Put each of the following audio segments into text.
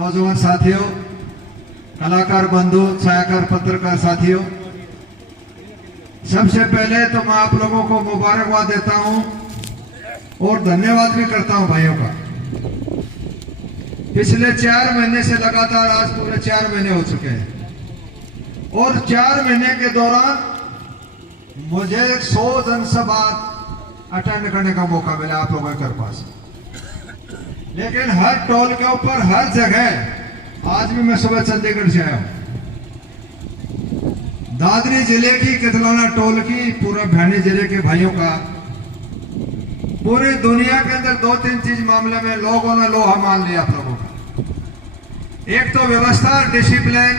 नौजवान साथियों, कलाकार बंधु, छायाकार, पत्रकार साथियों, सबसे पहले तो मैं आप लोगों को मुबारकबाद देता हूं और धन्यवाद भी करता हूं भाइयों का। पिछले 4 महीने से लगातार आज पूरे 4 महीने हो चुके हैं और 4 महीने के दौरान मुझे 100 जनसभा अटेंड करने का मौका मिला आप लोगों के पास। लेकिन हर टोल के ऊपर, हर जगह, आज भी मैं सुबह चंडीगढ़ से आया हूं, दादरी जिले की कितलौना टोल की, पूरा भैनी जिले के भाइयों का, पूरी दुनिया के अंदर 2-3 चीज मामले में लोगों ने लोहा मान लिया आप लोगों का। एक तो व्यवस्था, डिसिप्लिन,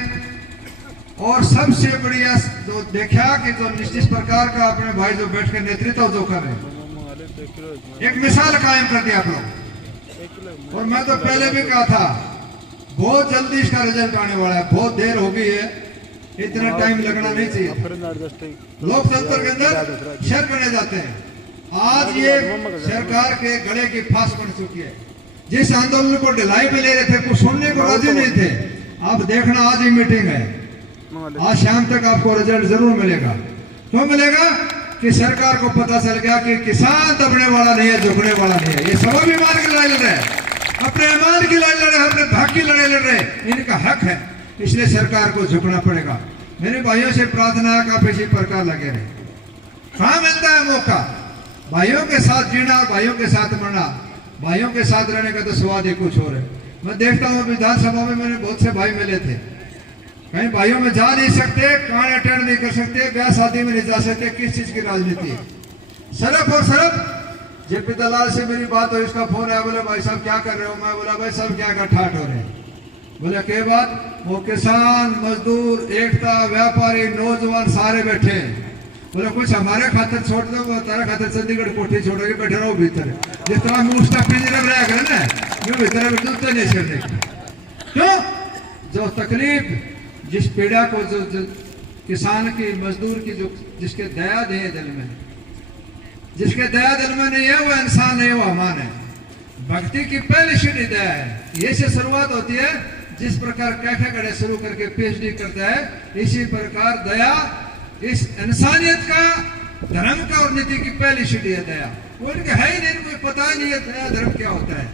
और सबसे बढ़िया जो देखा कि जो जिस प्रकार का अपने भाई जो बैठ के नेतृत्व जो कर रहे हैं, एक मिसाल कायम कर दी आप लोग। और मैं तो पहले भी कहा था बहुत जल्दी इसका रिजल्ट आने वाला है, बहुत देर हो गई है, इतना टाइम लगना नहीं चाहिए। लोकतंत्र के अंदर शेयर करने जाते हैं। आज ये सरकार के गले की फांस बन चुकी है। जिस आंदोलन को ढिलाई पे ले रहे थे, कुछ सुनने को राजी नहीं थे, अब देखना आज ही मीटिंग है, आज शाम तक आपको रिजल्ट जरूर मिलेगा। क्यों मिलेगा? कि सरकार को पता चल गया कि किसान दबने वाला नहीं है, झुकने वाला नहीं है। ये सब ईमान की लड़ाई लड़ रहे हैं, अपने ईमान की लड़ाई लड़ रहे हैं, अपने भाग की लड़ाई लड़ रहे हैं। इनका हक है, इसलिए सरकार को झुकना पड़ेगा। मेरे भाइयों से प्रार्थना है कि आप इसी प्रकार लगे रहे। कहाँ मिलता है मौका भाइयों के साथ जीना और भाइयों के साथ मरना? भाइयों के साथ रहने का तो स्वाद ही कुछ और है। मैं देखता हूँ विधानसभा में मैंने बहुत से भाई मिले थे, कहीं भाइयों में जा नहीं सकते, कान अटेंड नहीं कर सकते, ब्याह शादी में नहीं जा सकते। किस चीज की राजनीति है? सिर्फ और सिर्फ जेपी दलाल से मेरी बात हुई, इसका फोन आया, बोले भाई साहब क्या कर रहे हो? मैं बोला भाई सब क्या कर ठाठ हो रहे हैं। बोले क्या बात? वो किसान, मजदूर, एकता, व्यापारी, नौजवान सारे बैठे हैं। बोले कुछ हमारे खातर छोड़ दो, तारा खातर चंडीगढ़ कोठी छोड़ के बैठे रहो भीतर। जिस तरह मुंह पिंजरे में रह गए ना, यूं भीतर में जूते नहीं छेड़ने। क्यों? जो तकलीफ, जिस पीड़ा को जो किसान की, मजदूर की, जो जिसके दया दे दिल में, जिसके दया दिल में नहीं है वो इंसान नहीं, वो अमान है। भक्ति की पहली सीढ़ी दया है। ये से शुरुआत होती है। जिस प्रकार कैफे गड़े शुरू करके पीएचडी करता है, इसी प्रकार दया, इस इंसानियत का, धर्म का और नीति की पहली सीढ़ी है दया। वो इनके है ही नहीं, इनको पता ही नहीं है दया धर्म क्या होता है।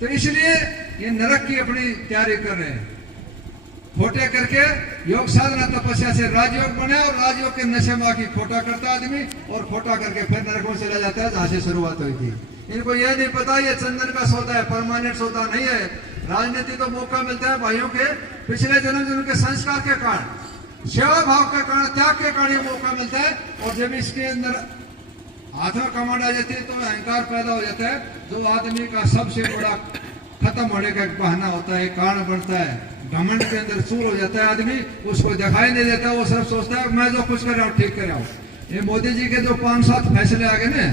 तो इसलिए ये नरक की अपनी तैयारी कर रहे हैं। खोटे करके योग साधना तपस्या से राजयोग बने और राजयोग के नशे में आके खोटा करता आदमी, और खोटा करके फिर नरक में चला जाता है जहां से शुरुआत हुई थी। इनको यह नहीं पता ये चंदन का सौदा है, परमानेंट सौदा नहीं है। राजनीति तो मौका मिलता है भाइयों के पिछले जन्म के संस्कार के कारण, सेवा भाव के कारण, त्याग के कारण ये मौका मिलता है। और जब इसके अंदर हाथ में कमांड आ जाती है तो अहंकार पैदा हो जाता है, जो आदमी का सबसे बड़ा खत्म होने का बहाना होता है, कारण बनता है। घमंड के अंदर चूर हो जाता है आदमी, उसको दिखाई नहीं देता, वो सिर्फ सोचता है मैं जो कुछ कर रहा हूँ ठीक कर रहा हूँ। ये मोदी जी के जो 5-7 फैसले आ गए ना,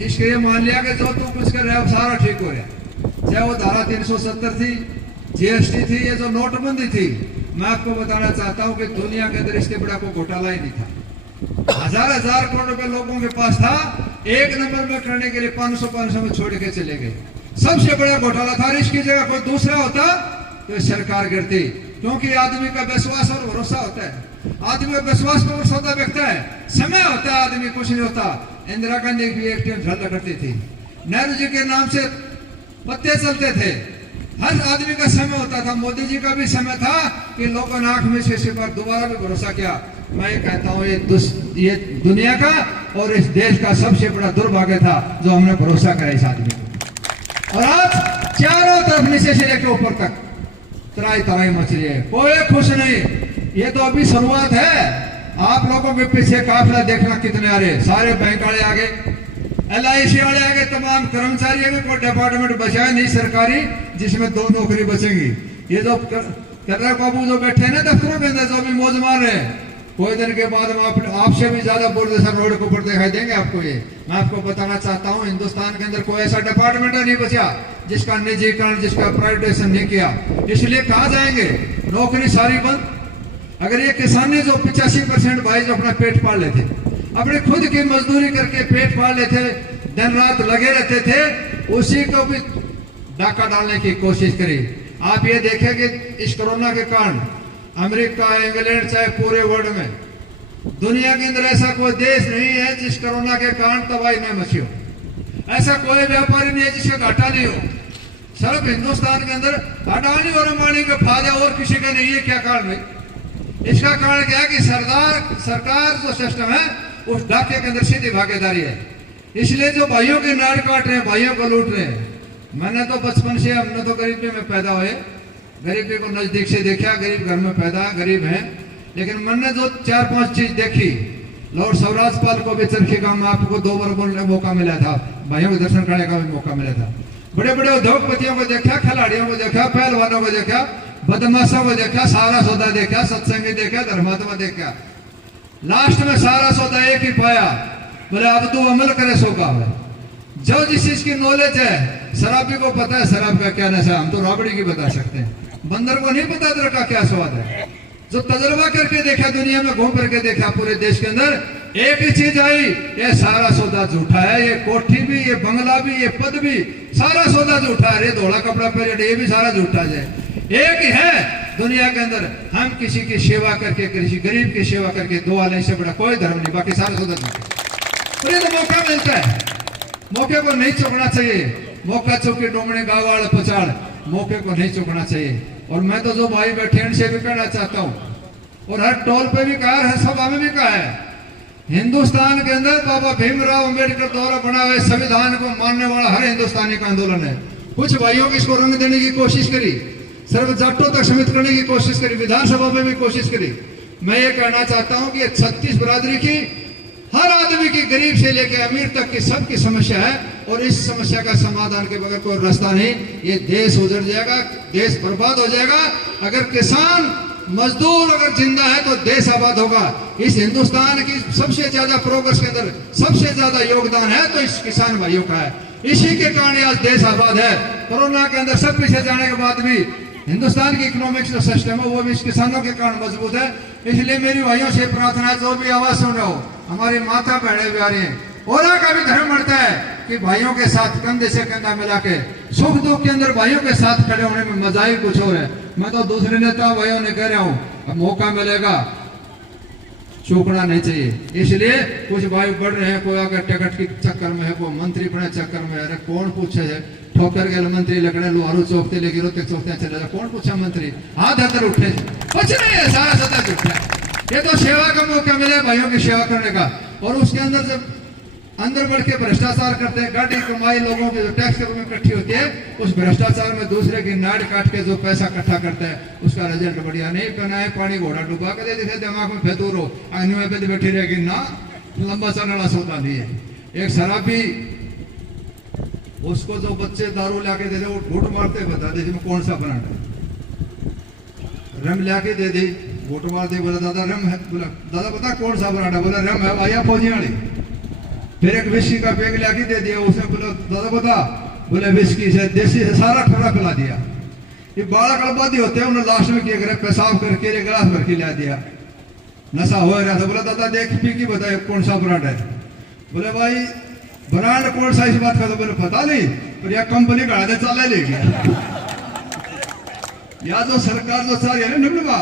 इसके ये मान लिया कि जो तू कुछ कर रहा है वो सारा ठीक हो रहा। चाहे वो धारा 370 थी, जीएसटी थी, ये जो नोटबंदी थी, मैं आपको बताना चाहता हूँ कि दुनिया के अंदर इसके बड़ा कोई घोटाला ही नहीं था। हजार करोड़ रुपए लोगों के पास था, एक नंबर में करने के लिए 500 में छोड़ के चले गए। सबसे बड़ा घोटाला था। इसकी जगह कोई दूसरा होता तो सरकार गिरती, क्योंकि आदमी का विश्वास और भरोसा होता है। आदमी का विश्वास पर सौदा बिकता है, समय होता है, आदमी कुछ नहीं होता। इंदिरा गांधी की एक टीम झल्ला करती थी, नेहरू जी के नाम से पत्ते चलते थे, हर आदमी का समय होता था। मोदी जी का भी समय था कि लोगों ने आंख में से पर दोबारा भी भरोसा किया। मैं कहता हूँ ये दुनिया का और इस देश का सबसे बड़ा दुर्भाग्य था जो हमने भरोसा करा इस आदमी को। और आज चारों तरफ नीचे से लेकर ऊपर तक तराई तराई मच रही है, कोई खुश नहीं। ये तो अभी शुरुआत है। आप लोगों के पीछे काफिला देखना कितने आ रहे। सारे बैंक वाले आ गए, LIC वाले आ गए, तमाम कर्मचारी आ गए। कोई डिपार्टमेंट बचा है नहीं सरकारी जिसमें 2 नौकरी बचेंगी। ये जो कर्रा बाबू जो बैठे हैं ना दफ्तरों के अंदर, जो भी मौज मार रहे हैं, कोई दिन के बाद आपसे भी ज्यादा बोर्ड जैसा रोड के ऊपर दिखाई देंगे आपको। ये मैं आपको बताना चाहता हूँ, हिंदुस्तान के अंदर कोई ऐसा डिपार्टमेंट नहीं बचा जिसका निजीकरण, जिसका प्राइवेटाइजेशन नहीं किया। इसलिए कहा जाएंगे नौकरी सारी बंद। अगर ये किसानी जो 85% भाई जो अपना पेट पाल लेते, अपने खुद की मजदूरी करके पेट पाल लेते, दिन रात लगे रहते थे, उसी को भी डाका डालने की कोशिश करी। आप ये देखें कि इस कोरोना के कारण अमेरिका, इंग्लैंड, चाहे पूरे वर्ल्ड में, दुनिया के अंदर ऐसा कोई देश नहीं है जिस कोरोना के कारण तबाही न मची हो। ऐसा कोई व्यापारी नहीं है जिसका घाटा नहीं हो। सिर्फ हिंदुस्तान के अंदर अडानी और अंबानी का फायदा और किसी का नहीं है। क्या कारण भाई? इसका कारण क्या है कि सरकार जो सिस्टम है उस डाके के अंदर सीधी भागीदारी है। इसलिए जो भाइयों के नाड़ काट रहे हैं, भाइयों को लूट रहे हैं। मैंने तो बचपन से, हमने तो गरीबी में पैदा हुए, गरीबी को नजदीक से देखा, गरीब घर में पैदा, गरीब हैं, लेकिन मैंने जो 4-5 चीज देखी, लॉर्ड स्वराजपाल को भी चरखी गांव में आपको 2 बार बोलने का मौका मिला था, भाइयों के दर्शन करने का भी मौका मिला था। बड़े बड़े उद्योगपतियों को देखा, खिलाड़ियों को देखा, पहलवानों को देखा, बदमाशों को देखा, सारा सौदा देखा, सत्संगी देखा, धर्मात्मा देखा। लास्ट में सारा सौदा एक ही पाया, बोले अब तू अमल करे सो का है। जो जिस चीज की नॉलेज है, शराबी को पता है शराब का क्या नशा, हम तो राबड़ी की बता सकते हैं, बंदर को नहीं पता अदरक का क्या स्वाद है। जो तजुर्बा करके देखा, दुनिया में घूम करके देखा, पूरे देश के अंदर एक ही चीज आई, ये सारा सौदा झूठा है। ये कोठी भी, ये बंगला भी, ये पद भी, सारा सौदा झूठा है। ये धोला कपड़ा पहले, ये भी सारा झूठा है। एक ही है दुनिया के अंदर, हम किसी की सेवा करके, किसी गरीब की सेवा करके दुआ लेने से बड़ा कोई धर्म नहीं, बाकी सारा सौदा झूठा। और ये तो मौका मिलता है, मौके को नहीं चुकना चाहिए। मौका चौकी डोमने गावाड़ पचाड़, मौके को नहीं चुकना चाहिए। और मैं तो जो भाई बैठे उनसे भी कहना चाहता हूँ, और हर टोल पे भी कहा, हर सभा में भी कहा है, हिंदुस्तान के अंदर बाबा भीमराव अंबेडकर द्वारा बना हुए संविधान को मानने वाला हर हिंदुस्तानी का आंदोलन है। कुछ भाइयों की इसको रंग देने की कोशिश करी, सिर्फ जाटों तक सीमित करने की कोशिश करी, विधानसभा में भी कोशिश करी। मैं ये कहना चाहता हूँ कि 36 बरादरी की, हर आदमी की, गरीब से लेकर अमीर तक की सबकी समस्या है, और इस समस्या का समाधान के बगैर कोई रास्ता नहीं। ये देश उजड़ जाएगा, देश बर्बाद हो जाएगा। अगर किसान मजदूर अगर जिंदा है तो देश आबाद होगा। इस हिंदुस्तान की सबसे ज्यादा प्रोग्रेस के अंदर सबसे ज्यादा योगदान है तो इस किसान भाइयों का है। इसी के कारण आज देश आबाद है। कोरोना के अंदर सब पीछे जाने के बाद भी हिंदुस्तान की इकोनॉमिक्स जो सिस्टम है वो भी इस किसानों के कारण मजबूत है। इसलिए मेरी भाइयों से प्रार्थना है, जो भी आवाज सुन रहे हो, हमारी माता बहने प्यारे हैं, और का भी धर्म बढ़ता है कि भाइयों के साथ कंधे से कंधा मिला के सुख दुख के अंदर भाइयों के साथ खड़े होने में मजा ही कुछ और है। मैं तो दूसरे नेता भाइयों ने कह रहा हूं, अब मौका मिलेगा, चूकना नहीं चाहिए। इसलिए कुछ भाई बढ़ रहे हैं, कोई अगर टिकट के चक्कर में है, कोई मंत्री बने चक्कर में है। अरे कौन पूछे है, ठोकर गए मंत्री लगने लोहारू चौकते लेके रोते चौकते चले जाए, कौन पूछा मंत्री, हाथ हतर उठे, कुछ नहीं है, सारा सदा उठा। ये तो सेवा का मौका मिले भाइयों की सेवा करने का। और उसके अंदर जब अंदर बढ़ के भ्रष्टाचार करते हैं, गाड़ी कमाई लोगों के जो टैक्स के रूप में इकट्ठी होती है, उस भ्रष्टाचार में दूसरे की नाड़ काट के जो पैसा इकट्ठा करता है, उसका रिजल्ट बढ़िया नहीं। बनाए पानी घोड़ा डुबा के दे, दिमाग में फेतूर हो, आने पे बैठी रहेगी ना, लंबा चलने वाला सोता नहीं है। एक शराबी, उसको जो बच्चे दारू ला के दे दे, वो घूट मारते बता दे इसमें कौन सा ब्रांड है। रम ला के दे दी, घूट मार दे, बोला दादा रम है, बोला दादा पता कौन सा ब्रांड है, बोला रम है भैया फौजी वाली। फिर एक विस्की का बैग लाके दे दिया, उसने बोला दादा बता, बोले विस्की से, देसी से, सारा ठोड़ा पिला दिया। ये बालक अलबादी होते हैं, उन्होंने लास्ट में क्या करे, पेशाब करके गिलास भर के ला दिया, नशा हो रहा था। बोला दादा देख पी की बताए कौन सा ब्रांड है। बोले भाई ब्रांड कौन सा, इस बात का तो बोले पता नहीं, पर यह कंपनी का आधे चाले ले गया। या जो सरकार जो चाह रही है ना,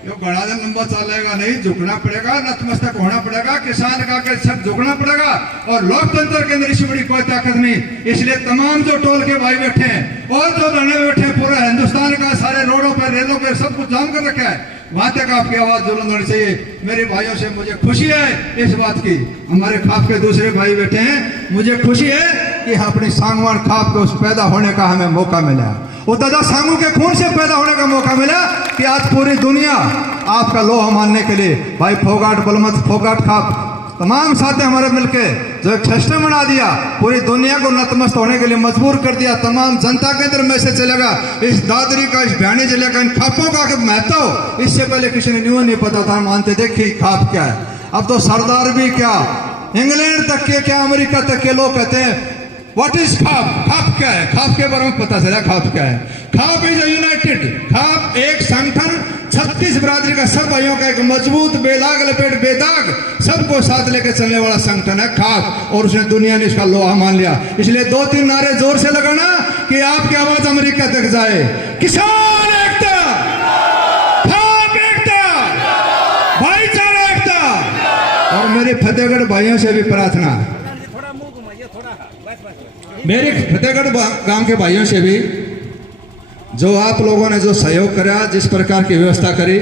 यो बड़ा दिन लंबा चलेगा नहीं, झुकना पड़ेगा, नतमस्तक होना पड़ेगा, किसान का के सब झुकना पड़ेगा। और लोकतंत्र के अंदर इससे बड़ी कोई ताकत नहीं। इसलिए तमाम जो टोल के भाई बैठे हैं और जो धरने में बैठे हैं, पूरा हिंदुस्तान का सारे रोडों पर, रेलों पर सब कुछ जाम कर रखा है, वहां तक आपकी आवाज बुलंद होनी चाहिए। मेरे भाइयों से मुझे खुशी है इस बात की, हमारे खाप के दूसरे भाई बैठे हैं, मुझे खुशी है कि अपनी सांगवान खाप को उस पैदा होने का हमें मौका मिला, वो दादा सांगू के खून से पैदा होने का मौका मिला कि आज पूरी दुनिया आपका लोहा मानने के लिए, भाई फोगाट बलमत, फोगाट खाप, तमाम साथी हमारे मिलके जो एक सिस्टम बना दिया, पूरी दुनिया को नतमस्त होने के लिए मजबूर कर दिया। तमाम जनता के अंदर मैसेज चलेगा, इस दादरी का, इस बयानी जिले का, इन खापों का महत्व इससे पहले किसी ने न्यू नहीं पता था, मानते थे कि खाप क्या है। अब तो सरदार भी क्या, इंग्लैंड तक के क्या, अमेरिका तक के लोग कहते हैं व्हाट इज खाप, खाप क्या है, खाप के बारे में पता चला खाप क्या है। खाप इज यूनाइटेड, खाप एक संगठन, 36 बरादरी का सब भाइयों का एक मजबूत, बेदाग लपेट, बेदाग सबको साथ लेकर चलने वाला संगठन है खाप, और उसने दुनिया ने इसका लोहा मान लिया। इसलिए 2-3 नारे जोर से लगाना कि आपकी आवाज अमेरिका तक जाए। किसान एकता, खाप एकता, भाईचारा एकता। और मेरे फतेहगढ़ भाइयों से भी प्रार्थना, मेरे फतेहगढ़ गांव के भाइयों से भी, जो आप लोगों ने जो सहयोग करा, जिस प्रकार की व्यवस्था करी,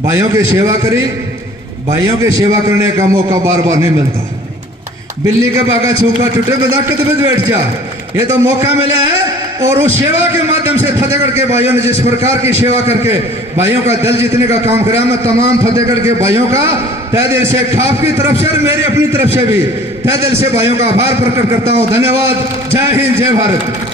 भाइयों की सेवा करी, भाइयों की सेवा करने का मौका बार बार नहीं मिलता। बिल्ली के बागा छूका टूटे बजा के तो बैठ जा, ये तो मौका मिला है। और उस सेवा के माध्यम से फतेहगढ़ के भाइयों ने जिस प्रकार की सेवा करके भाइयों का दिल जीतने का काम करा, मैं तमाम फतेहगढ़ के भाइयों का तहे दिल से, खाप की तरफ से और मेरी अपनी तरफ से भी तहे दिल से भाइयों का आभार प्रकट करता हूँ। धन्यवाद। जय हिंद, जय भारत।